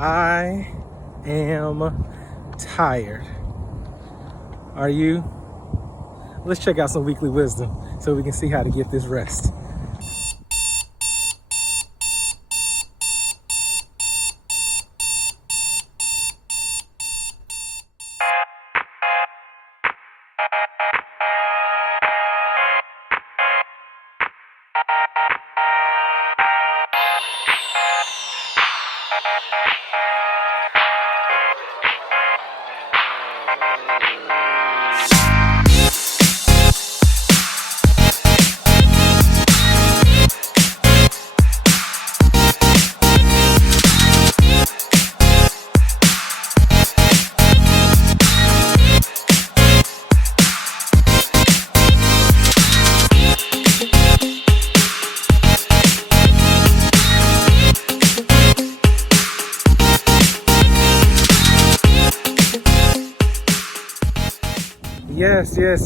I am tired. Are you? Let's check out some weekly wisdom so we can see how to get this rest.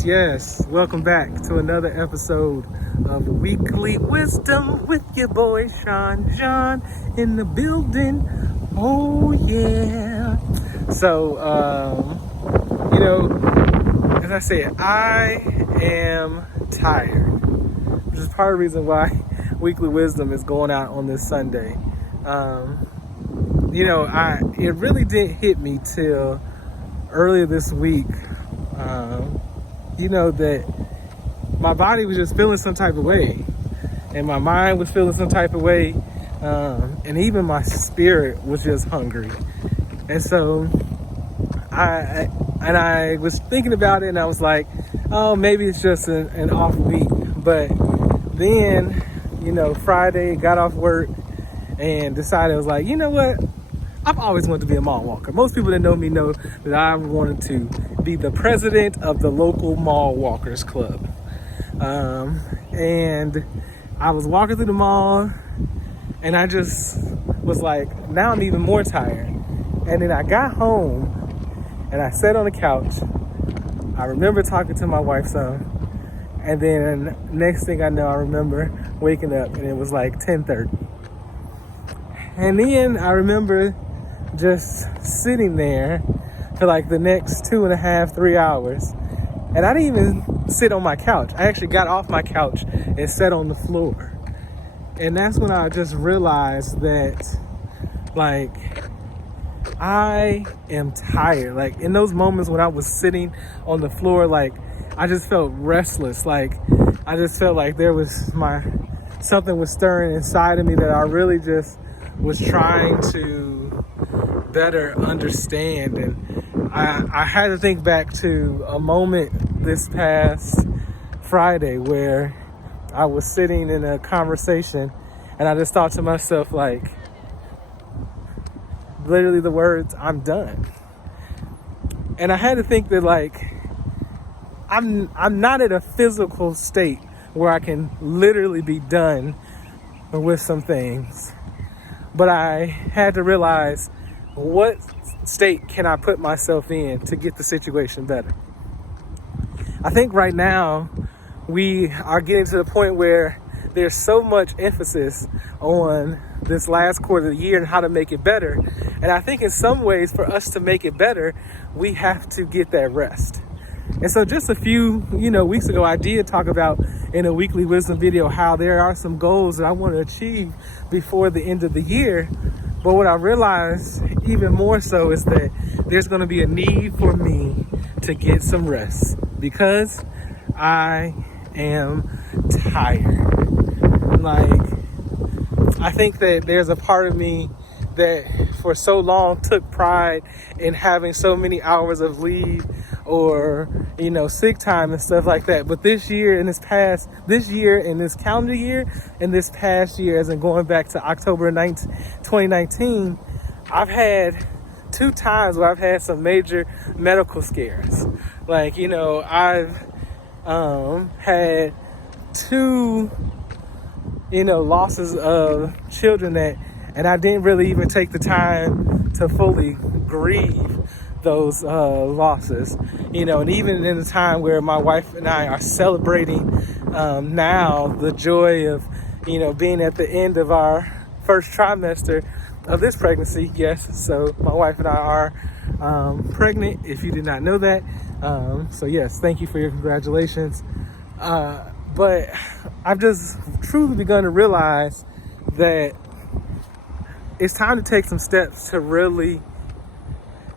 Yes. Welcome back to another episode of Weekly Wisdom with your boy Sean John in the building. Oh yeah. So, as I said, I am tired, which is part of the reason why Weekly Wisdom is going out on this Sunday. It really didn't hit me till earlier this week. That my body was just feeling some type of way, and my mind was feeling some type of way, and even my spirit was just hungry. And so I was thinking about it, and I was like, oh, maybe it's just an off week. But then, Friday, got off work and decided, I was like, you know what? I've always wanted to be a mall walker. Most people that know me know that I wanted to be the president of the local mall walkers club. And I was walking through the mall, and I just was like, now I'm even more tired. And then I got home, and I sat on the couch. I remember talking to my wife some, and then next thing I know, I remember waking up, and it was like 10:30. And then I remember just sitting there for like the next 2.5-3 hours. And I didn't even sit on my couch. I actually got off my couch and sat on the floor. And that's when I just realized that, I am tired. Like, in those moments when I was sitting on the floor, I just felt restless. I just felt like there was something was stirring inside of me that I really just was trying to better understand. And I had to think back to a moment this past Friday where I was sitting in a conversation, and I just thought to myself, literally the words, I'm done. And I had to think that I'm not at a physical state where I can literally be done with some things. But I had to realize, what state can I put myself in to get the situation better? I think right now we are getting to the point where there's so much emphasis on this last quarter of the year and how to make it better. And I think in some ways, for us to make it better, we have to get that rest. And so just a few, weeks ago, I did talk about in a Weekly Wisdom video how there are some goals that I want to achieve before the end of the year. But what I realized even more so is that there's going to be a need for me to get some rest because I am tired. I think that there's a part of me that for so long took pride in having so many hours of leave or, sick time and stuff like that. But this year and this calendar year and this past year, as in going back to October 9th, 2019, I've had 2 times where I've had some major medical scares. I've had 2, losses of children and I didn't really even take the time to fully grieve those losses, and even in a time where my wife and I are celebrating now the joy of, being at the end of our first trimester, of this pregnancy. Yes, so my wife and I are pregnant, if you did not know that. So yes, thank you for your congratulations. But I've just truly begun to realize that it's time to take some steps to really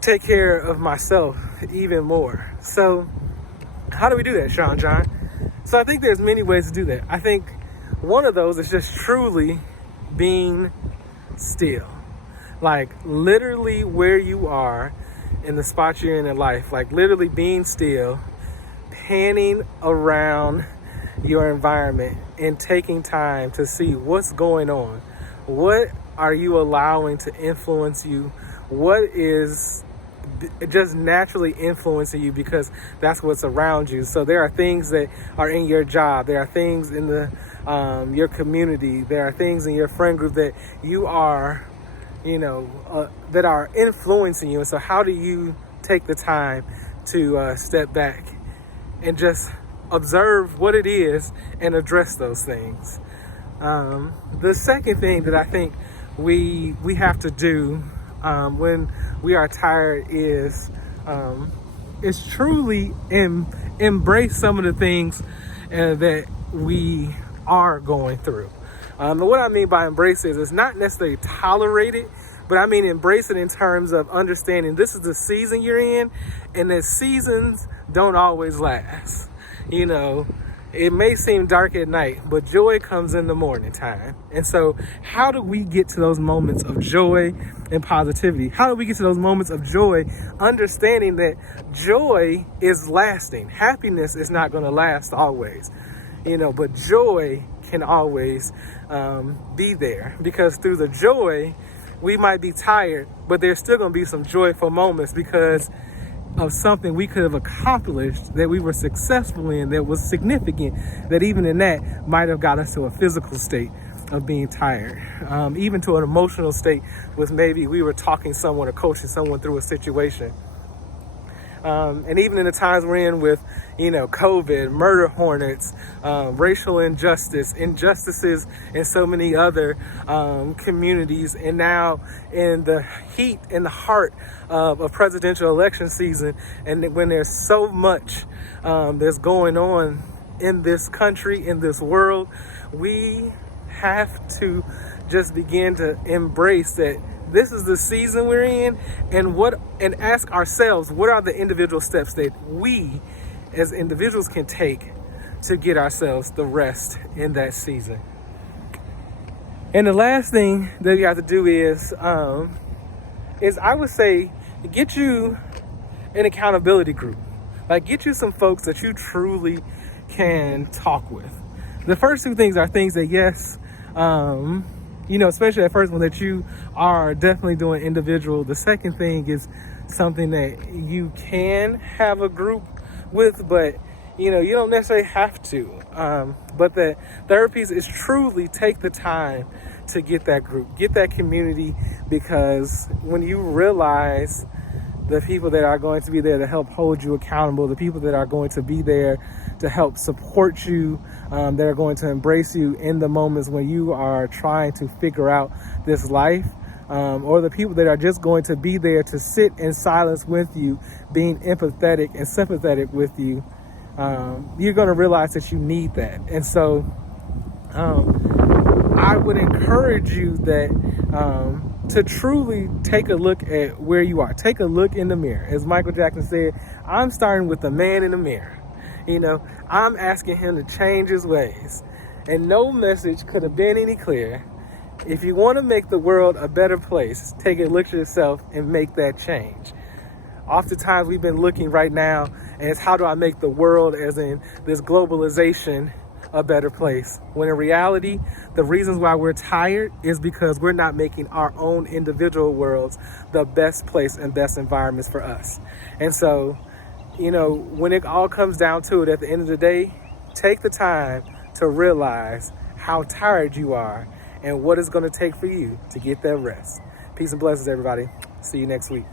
take care of myself even more. So how do we do that, Sean John? So I think there's many ways to do that. I think one of those is just truly being still. Like literally where you are in the spot you're in life, like literally being still, panning around your environment and taking time to see what's going on. What are you allowing to influence you? What is just naturally influencing you, because that's what's around you. So there are things that are in your job. There are things in your community. There are things in your friend group that you are, that are influencing you. And so how do you take the time to step back and just observe what it is and address those things? The second thing that I think we have to do when we are tired is truly embrace some of the things that we are going through. And what I mean by embrace is it's not necessarily tolerate it, but I mean embrace it in terms of understanding this is the season you're in, and that seasons don't always last. It may seem dark at night, but joy comes in the morning time. And so how do we get to those moments of joy and positivity? How do we get to those moments of joy, understanding that joy is lasting? Happiness is not going to last always, but joy can always be there, because through the joy, we might be tired, but there's still going to be some joyful moments because of something we could have accomplished, that we were successful in, that was significant, that even in that might have got us to a physical state of being tired, even to an emotional state with maybe we were talking someone or coaching someone through a situation. And even in the times we're in with, COVID, murder hornets, racial injustices in so many other communities, and now in the heat and the heart of a presidential election season, and when there's so much that's going on in this country, in this world, we have to just begin to embrace that this is the season we're in, and ask ourselves, what are the individual steps that we as individuals can take to get ourselves the rest in that season. And the last thing that you have to do is I would say, get you an accountability group. Like, get you some folks that you truly can talk with. The first two things are things that, yes, especially that first one, that you are definitely doing individual. The second thing is something that you can have a group with, but you don't necessarily have to. But the third piece is truly take the time to get that group, get that community, because when you realize the people that are going to be there to help hold you accountable, the people that are going to be there to help support you, that are going to embrace you in the moments when you are trying to figure out this life, or the people that are just going to be there to sit in silence with you, being empathetic and sympathetic with you, you're going to realize that you need that. And so I would encourage you that to truly take a look at where you are. Take a look in the mirror. As Michael Jackson said, I'm starting with the man in the mirror. I'm asking him to change his ways. And no message could have been any clearer. If you want to make the world a better place, take a look at yourself and make that change. Oftentimes we've been looking right now as how do I make the world, as in this globalization, a better place. When in reality, the reasons why we're tired is because we're not making our own individual worlds the best place and best environments for us. And so, when it all comes down to it, at the end of the day, take the time to realize how tired you are and what it's going to take for you to get that rest. Peace and blessings, everybody. See you next week.